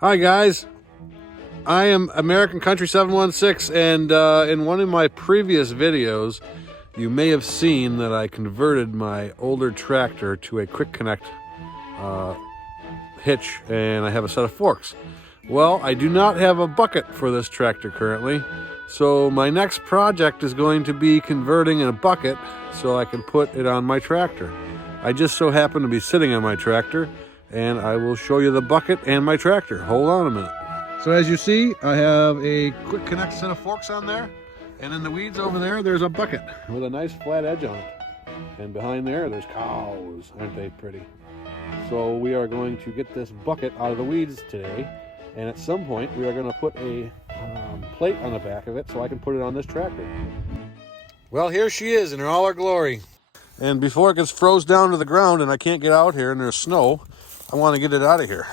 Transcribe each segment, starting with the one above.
Hi guys, I am American Country 716, and in one of my previous videos you may have seen that I converted my older tractor to a quick connect hitch, and I have a set of forks. Well, I do not have a bucket for this tractor currently, so my next project is going to be converting a bucket so I can put it on my tractor. I just so happen to be sitting on my tractor, and I will show you the bucket and my tractor. Hold on a minute. So as you see, I have a quick connect set of forks on there, and in the weeds over there, there's a bucket with a nice flat edge on it. And behind there, there's cows. Aren't they pretty? So we are going to get this bucket out of the weeds today, and at some point we are going to put a plate on the back of it so I can put it on this tractor. Well, here she is in all her glory. And before it gets froze down to the ground and I can't get out here and there's snow, I want to get it out of here.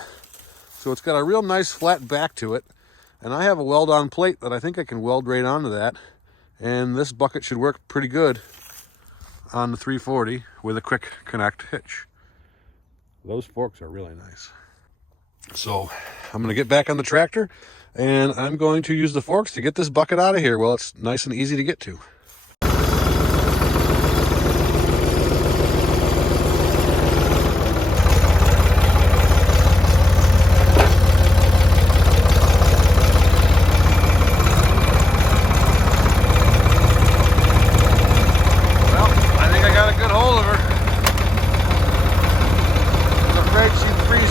So it's got a real nice flat back to it, and I have a weld-on plate that I think I can weld right onto that, and this bucket should work pretty good on the 340 with a quick connect hitch. Those forks are really nice. So I'm going to get back on the tractor, and I'm going to use the forks to get this bucket out of here. Well, it's nice and easy to get to.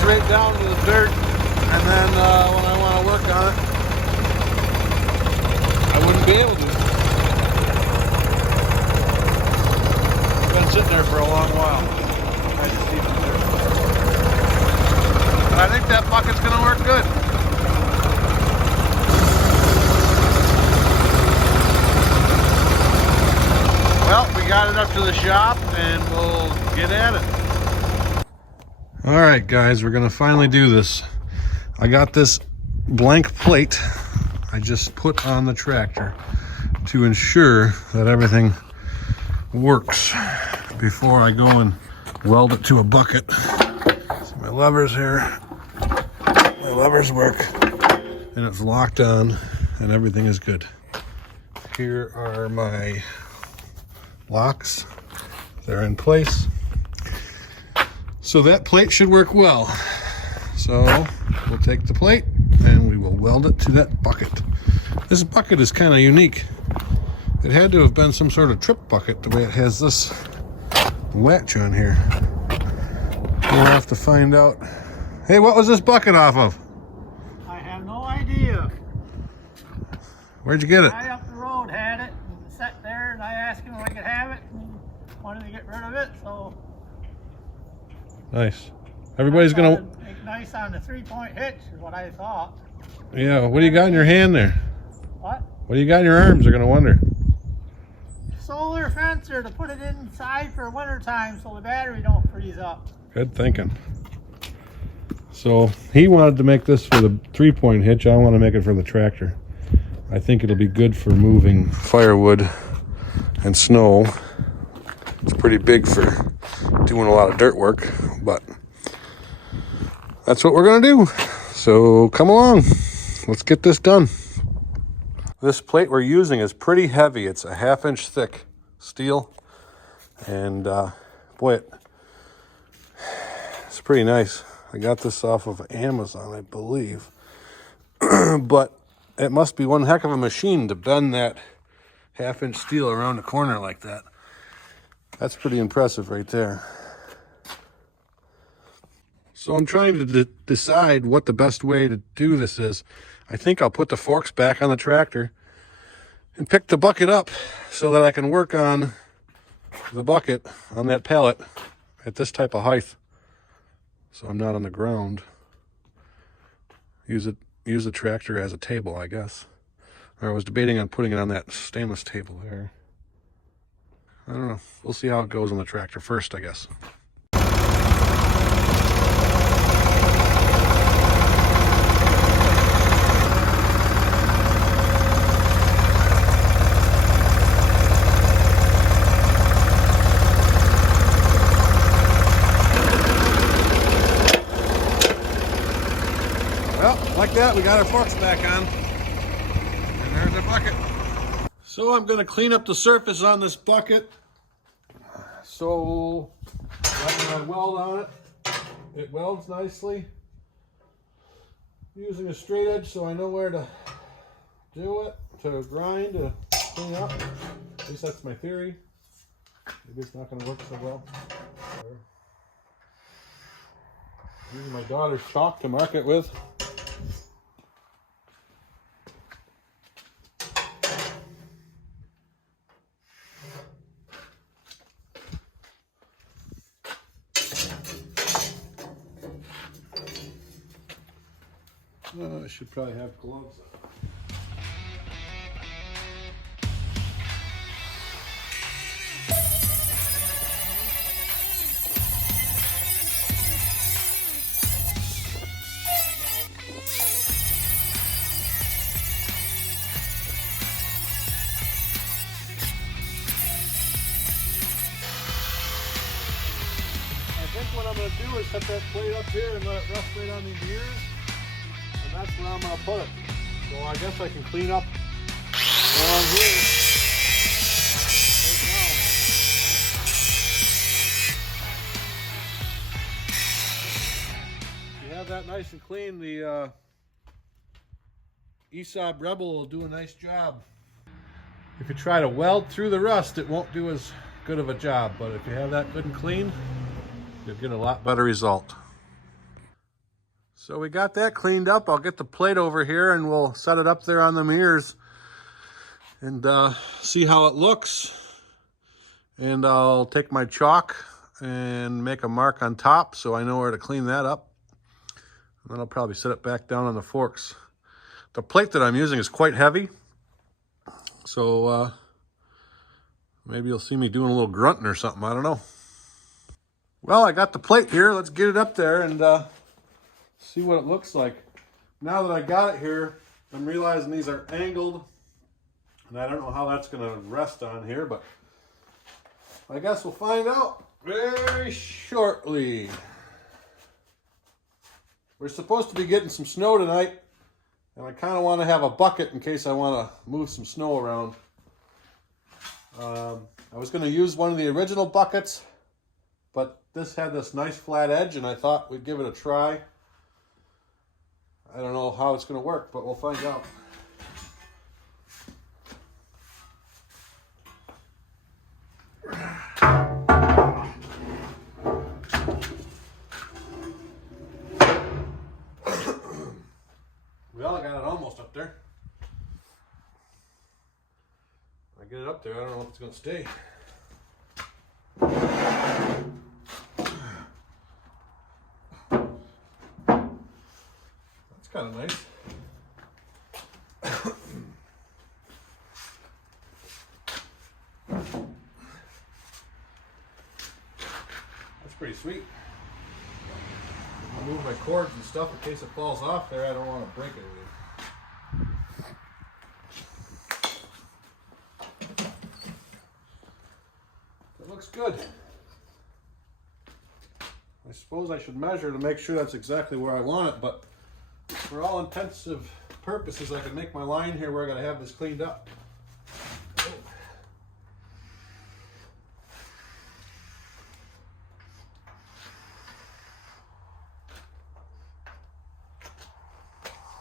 Right down to the dirt, and then when I want to work on it, I wouldn't be able to. It's been sitting there for a long while. I just keep it there. But I think that bucket's going to work good. Well, we got it up to the shop, and we'll get at it. All right, guys, we're gonna finally do this. I got this blank plate I just put on the tractor to ensure that everything works before I go and weld it to a bucket. So my levers here, my levers work, and it's locked on, and everything is good. Here are my locks. They're in place. So that plate should work well. So we'll take the plate and we will weld it to that bucket. This bucket is kind of unique. It had to have been some sort of trip bucket the way it has this latch on here. We'll have to find out. Hey, what was this bucket off of? I have no idea. Where'd you get it? Right up the road had it, and sat there, and I asked him if I could have it, and he wanted to get rid of it, so. Nice. Everybody's gonna make nice on the 3-point hitch is what I thought. Yeah, what do you got in your hand there? What? What do you got in your arms? They're gonna wonder. Solar fencer to put it inside for winter time so the battery don't freeze up. Good thinking. So he wanted to make this for the 3-point hitch. I want to make it for the tractor. I think it'll be good for moving firewood and snow. It's pretty big for doing a lot of dirt work, but that's what we're gonna do. So come along, let's get this done. This plate we're using is pretty heavy. It's a 1/2 inch thick steel, and boy, it's pretty nice. I got this off of Amazon, I believe. But it must be one heck of a machine to bend that 1/2 inch steel around the corner like that. That's pretty impressive right there. So I'm trying to decide what the best way to do this is. I think I'll put the forks back on the tractor and pick the bucket up so that I can work on the bucket on that pallet at this type of height, so I'm not on the ground. Use the tractor as a table, I guess. Or I was debating on putting it on that stainless table there. I don't know. We'll see how it goes on the tractor first, I guess. Well, like that, we got our forks back on. And there's our bucket. So I'm going to clean up the surface on this bucket. So when I weld on it, it welds nicely. Using a straight edge so I know where to do it, to grind, to clean up. At least that's my theory. Maybe it's not going to work so well. Using my daughter's chalk to mark it with. I should probably have gloves on. I think what I'm going to do is set that plate up here and let it rest right on these ears. And that's where I'm going to put it. So I guess I can clean up along here right now. If you have that nice and clean, the ESOB Rebel will do a nice job. If you try to weld through the rust, it won't do as good of a job. But if you have that good and clean, you'll get a lot better result. So we got that cleaned up. I'll get the plate over here and we'll set it up there on the mirrors and see how it looks. And I'll take my chalk and make a mark on top so I know where to clean that up. And then I'll probably set it back down on the forks. The plate that I'm using is quite heavy. So maybe you'll see me doing a little grunting or something. I don't know. Well, I got the plate here. Let's get it up there and see what it looks like. Now that I got it here, I'm realizing these are angled. And I don't know how that's going to rest on here, but I guess we'll find out very shortly. We're supposed to be getting some snow tonight, and I kind of want to have a bucket in case I want to move some snow around. I was going to use one of the original buckets, but this had this nice flat edge, and I thought we'd give it a try. I don't know how it's going to work, but we'll find out. Well, I got it almost up there. When I get it up there, I don't know if it's going to stay. That's kind of nice. That's pretty sweet. I'll move my cords and stuff in case it falls off there. I don't want to break it. It looks good. I suppose I should measure to make sure that's exactly where I want it, but for all intensive purposes, I can make my line here where I got to have this cleaned up.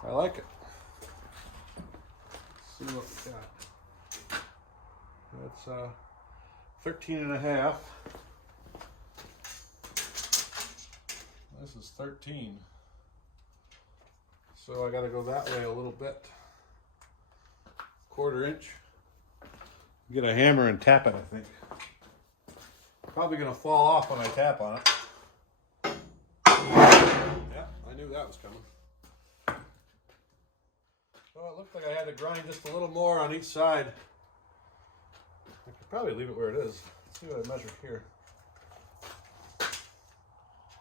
I like it. Let's see what we got. That's 13 and a half. This is 13. So I got to go that way a little bit. 1/4 inch. Get a hammer and tap it, I think. Probably going to fall off when I tap on it. Yeah, I knew that was coming. Well, it looked like I had to grind just a little more on each side. I could probably leave it where it is. Let's see what I measure here.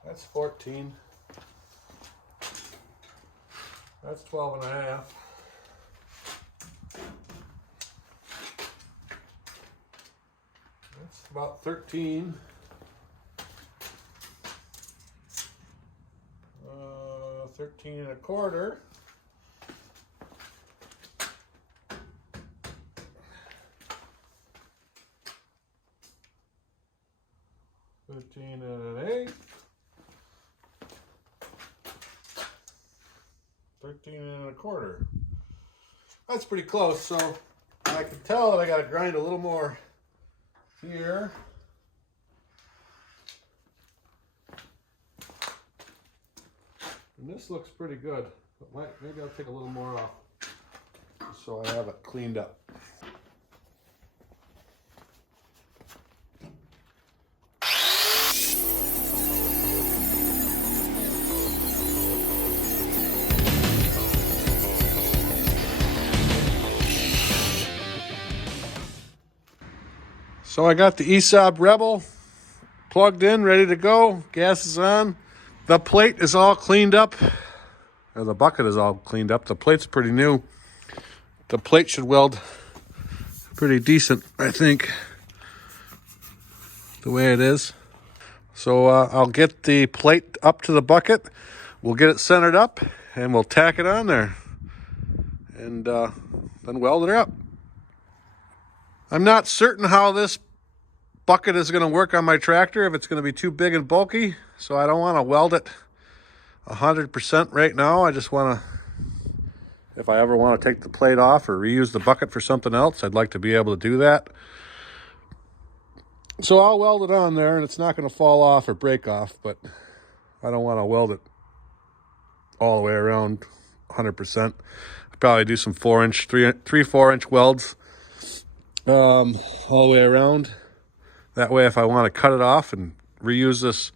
That's 14. That's 12 and a half. That's about 13. 13 13 1/4. Fifteen and an eighth. 13 1/4. That's pretty close, so I can tell that I got to grind a little more here. And this looks pretty good, but maybe I'll take a little more off so I have it cleaned up. So I got the ESOB Rebel plugged in, ready to go. Gas is on. The plate is all cleaned up. Or the bucket is all cleaned up. The plate's pretty new. The plate should weld pretty decent, I think, the way it is. So I'll get the plate up to the bucket. We'll get it centered up, and we'll tack it on there. And then weld it up. I'm not certain how this bucket is going to work on my tractor, if it's going to be too big and bulky, so I don't want to weld it 100% right now. I just want to, if I ever want to take the plate off or reuse the bucket for something else, I'd like to be able to do that. So I'll weld it on there, and it's not going to fall off or break off, but I don't want to weld it all the way around 100%. I'll probably do some 4-inch, 3-4-inch welds all the way around. That way, if I want to cut it off and reuse this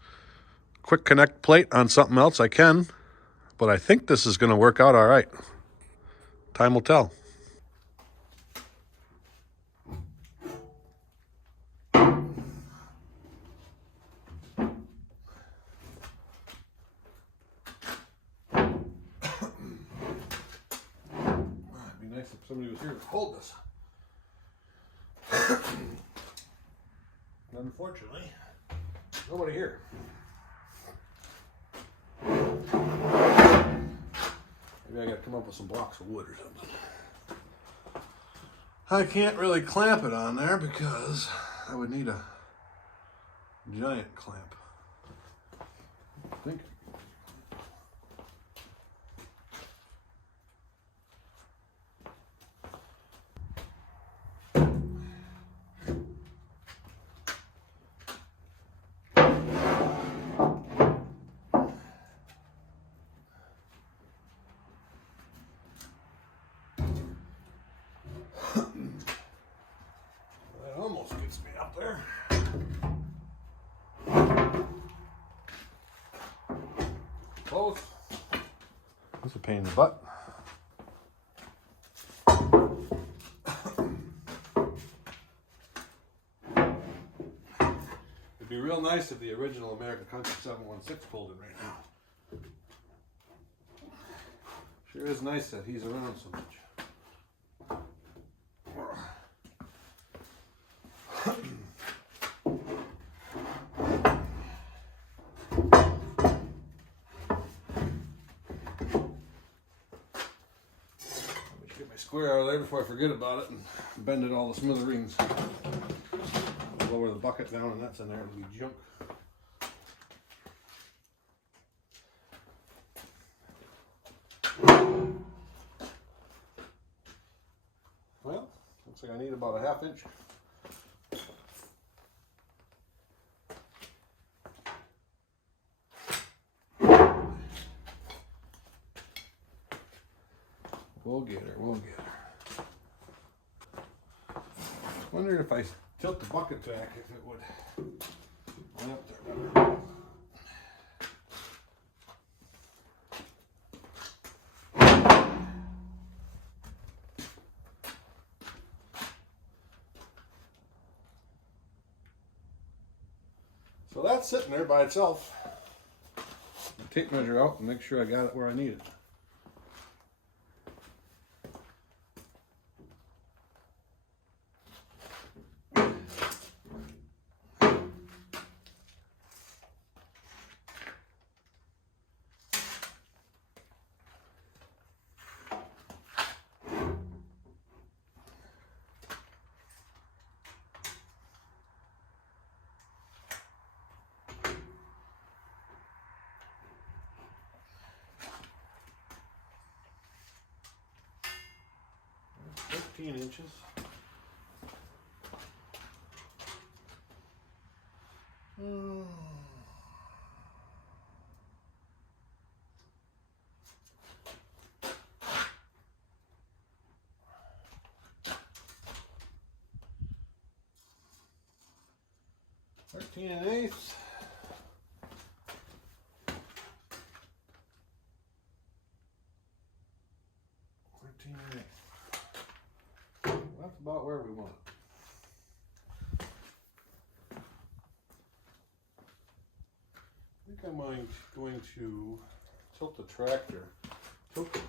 quick connect plate on something else, I can. But I think this is going to work out all right. Time will tell. It'd be nice if somebody was here to hold this. Unfortunately, nobody here. Maybe I gotta come up with some blocks of wood or something. I can't really clamp it on there because I would need a giant clamp, I think. That almost gets me up there. Close. That's a pain in the butt. It'd be real nice if the original American Country 716 pulled it right now. Sure is nice that he's around so much. Get my square out of there before I forget about it and bend it all to smithereens. Lower the bucket down and that's in there, it'll be junk. Well, looks like I need about a 1/2 inch. We'll get her, we'll get her. Wonder if I tilt the bucket back if it would line up there better. So that's sitting there by itself. I'll tape measure out and make sure I got it where I need it. 13 inches. Hmm. Thirteen and 1/8. 13 and 1/8. That's about where we want it. I think I'm going to tilt the tractor, tilt the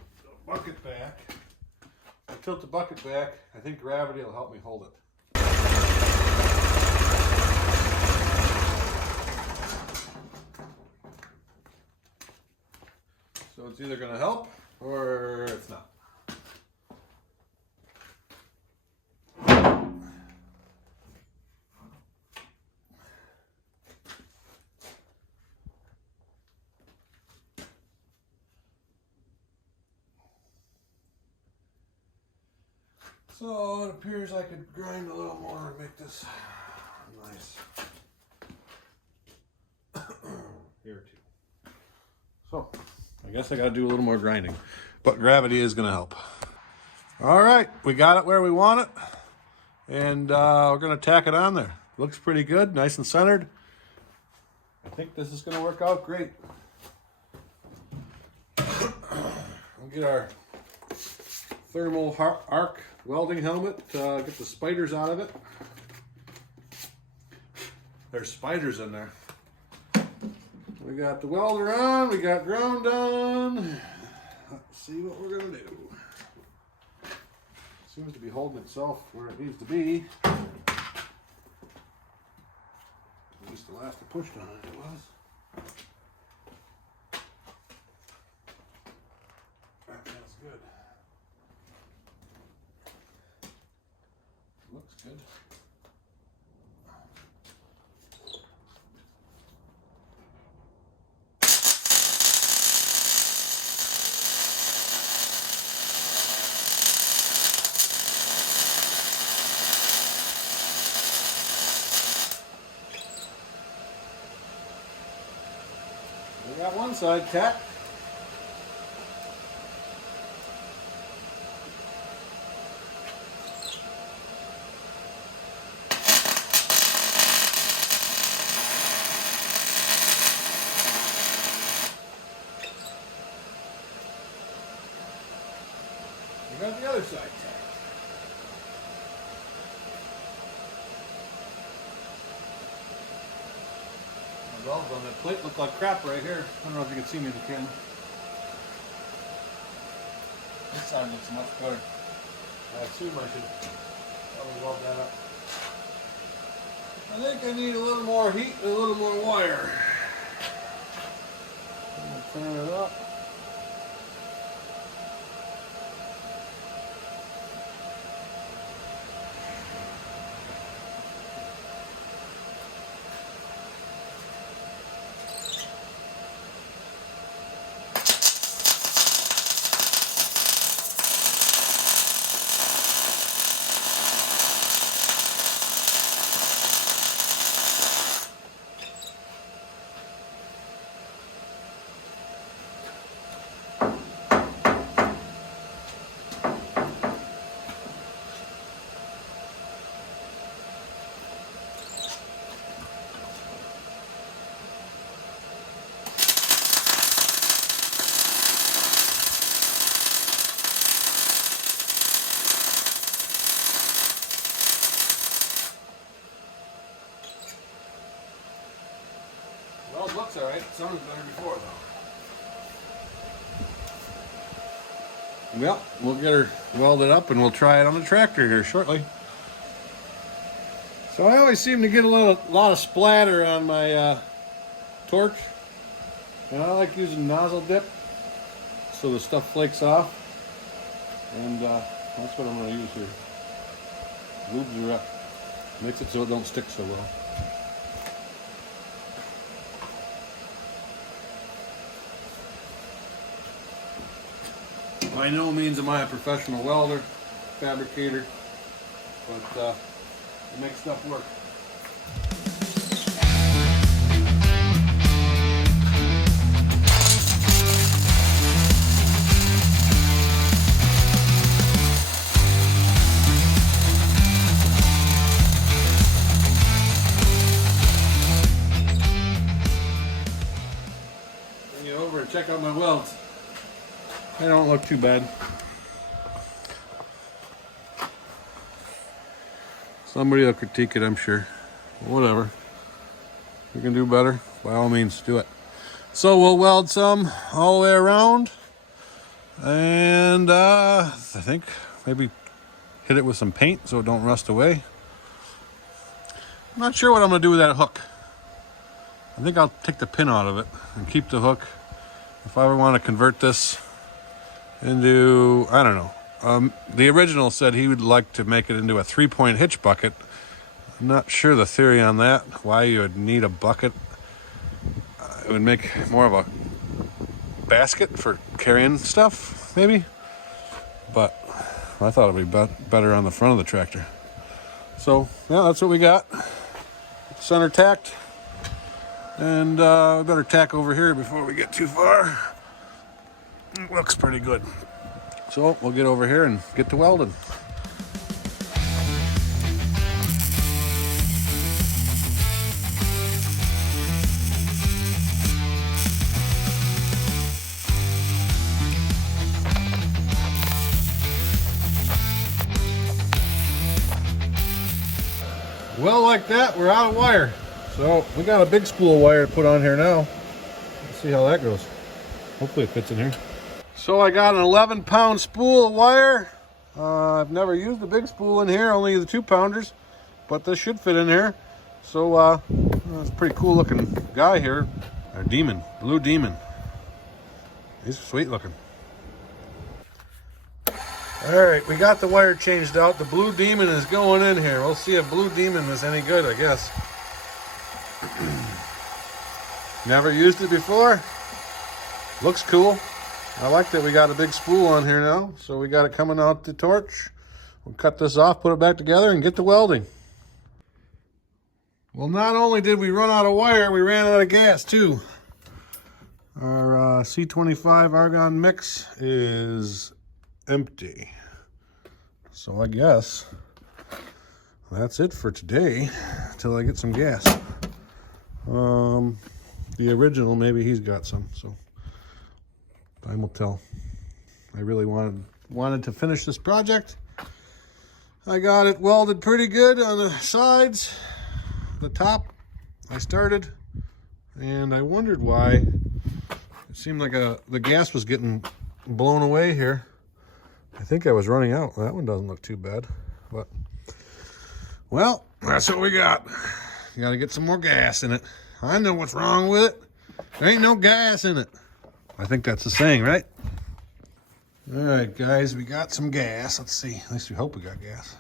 bucket back. If I tilt the bucket back, I think gravity will help me hold it. So it's either going to help or it's not. So it appears I could grind a little more and make this nice. Here too. So I guess I got to do a little more grinding, but gravity is going to help. All right, we got it where we want it, and we're going to tack it on there. Looks pretty good, nice and centered. I think this is going to work out great. We'll get our thermal arc welding helmet, get the spiders out of it. There's spiders in there. We got the welder on, we got ground on. Let's see what we're gonna do. Seems to be holding itself where it needs to be. At least the last I pushed on it, it was. That feels good. Looks good. We got one side tacked. We got the other side tacked. The welds on that plate look like crap right here. I don't know if you can see me in the camera. This side looks much better. I assume I should probably weld that up. I think I need a little more heat and a little more wire. I'm going to turn it up. Well, it looks alright. It sounded better before, though. Well, we'll get her welded up and we'll try it on the tractor here shortly. So I always seem to get a lot of splatter on my torch. And I like using nozzle dip so the stuff flakes off. And that's what I'm going to use here. Lubes her up. Makes it so it don't stick so well. By no means am I a professional welder. fabricator, but it makes stuff work. Bring you over and check out my welds. They don't look too bad. Somebody will critique it, I'm sure. Whatever. You can do better, by all means, do it. So we'll weld some all the way around. And I think maybe hit it with some paint so it don't rust away. I'm not sure what I'm going to do with that hook. I think I'll take the pin out of it and keep the hook. If I ever want to convert this into, I don't know. The original said he would like to make it into a 3-point hitch bucket. I'm not sure the theory on that, why you would need a bucket. It would make more of a basket for carrying stuff, maybe. But I thought it would be better on the front of the tractor. So, yeah, that's what we got. Center tacked. And we better tack over here before we get too far. It looks pretty good. So we'll get over here and get to welding. Well, like that, we're out of wire. So we got a big spool of wire to put on here now. Let's see how that goes. Hopefully it fits in here. So I got an 11-pound spool of wire. I've never used a big spool in here, only the 2-pounders, but this should fit in here. So it's a pretty cool looking guy here. Or demon, blue demon. He's sweet looking. All right, we got the wire changed out. The blue demon is going in here. We'll see if blue demon is any good, I guess. Never used it before. Looks cool. I like that we got a big spool on here now. So we got it coming out the torch. We'll cut this off, put it back together, and get to welding. Well, not only did we run out of wire, we ran out of gas too. Our C25 argon mix is empty. So I guess that's it for today until I get some gas. The original, maybe he's got some, so time will tell. I really wanted to finish this project. I got it welded pretty good on the sides. The top I started, and I wondered why. It seemed like the gas was getting blown away here. I think I was running out. That one doesn't look too bad, but well, that's what we got. You got to get some more gas in it. I know what's wrong with it. There ain't no gas in it. I think that's the saying, right? All right, guys, we got some gas. Let's see. At least we hope we got gas.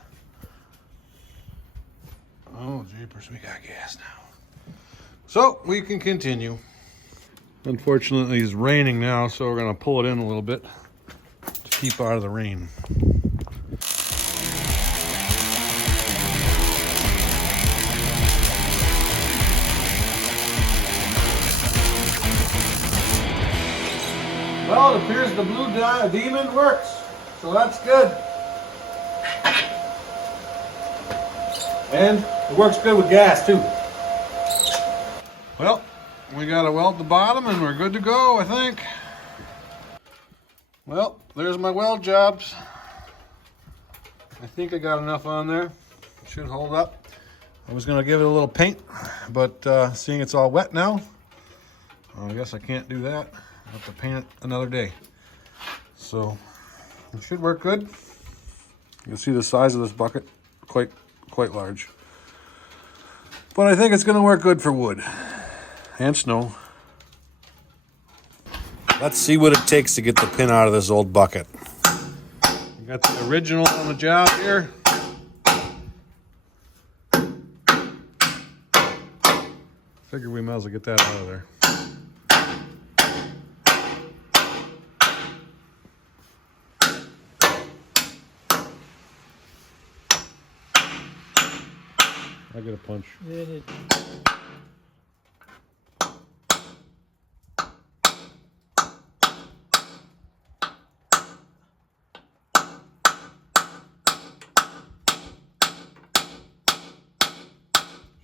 Oh, jeepers, we got gas now. So we can continue. Unfortunately, it's raining now, so we're going to pull it in a little bit to keep out of the rain. Well, it appears the blue demon works, so that's good. And it works good with gas too. Well, we got to weld the bottom and we're good to go, I think. Well, there's my weld jobs. I think I got enough on there. It should hold up. I was going to give it a little paint, but seeing it's all wet now, I guess I can't do that. I'll have to paint it another day. So it should work good. You can see the size of this bucket, quite large. But I think it's going to work good for wood and snow. Let's see what it takes to get the pin out of this old bucket. We got the original on the job here. Figure we might as well get that out of there. I get a punch.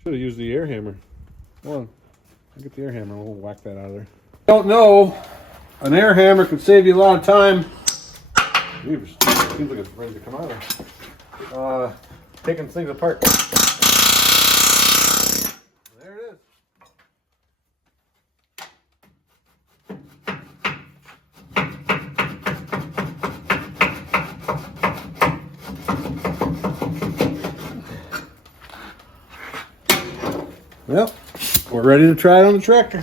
Should have used the air hammer. Hold on. I'll get the air hammer. We'll whack that out of there. Don't know. An air hammer can save you a lot of time. Seems like it's ready to come out of. Taking things apart. There it is. Well, we're ready to try it on the tractor.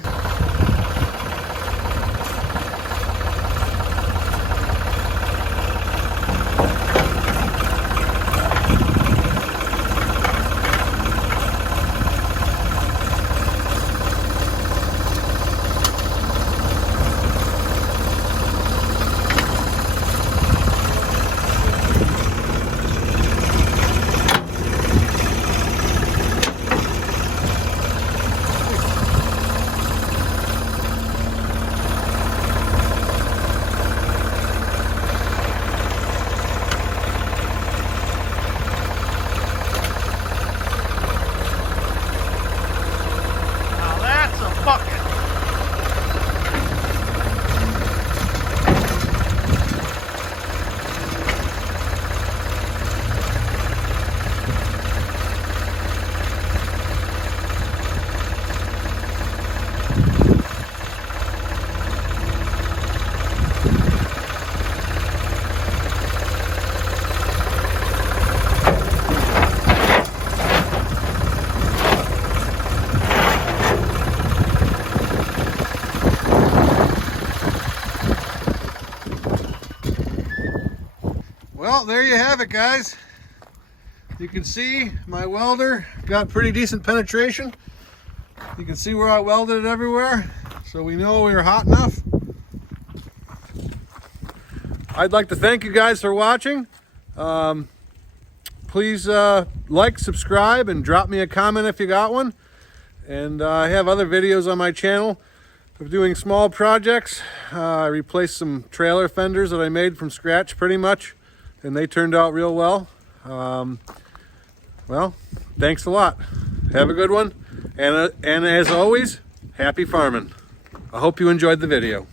Well, there you have it, guys. You can see my welder got pretty decent penetration. You can see where I welded it everywhere, so we know we were hot enough. I'd like to thank you guys for watching. Please like, subscribe, and drop me a comment if you got one. And I have other videos on my channel of doing small projects. I replaced some trailer fenders that I made from scratch pretty much, and they turned out real well. Well, thanks a lot. Have a good one. And as always, happy farming. I hope you enjoyed the video.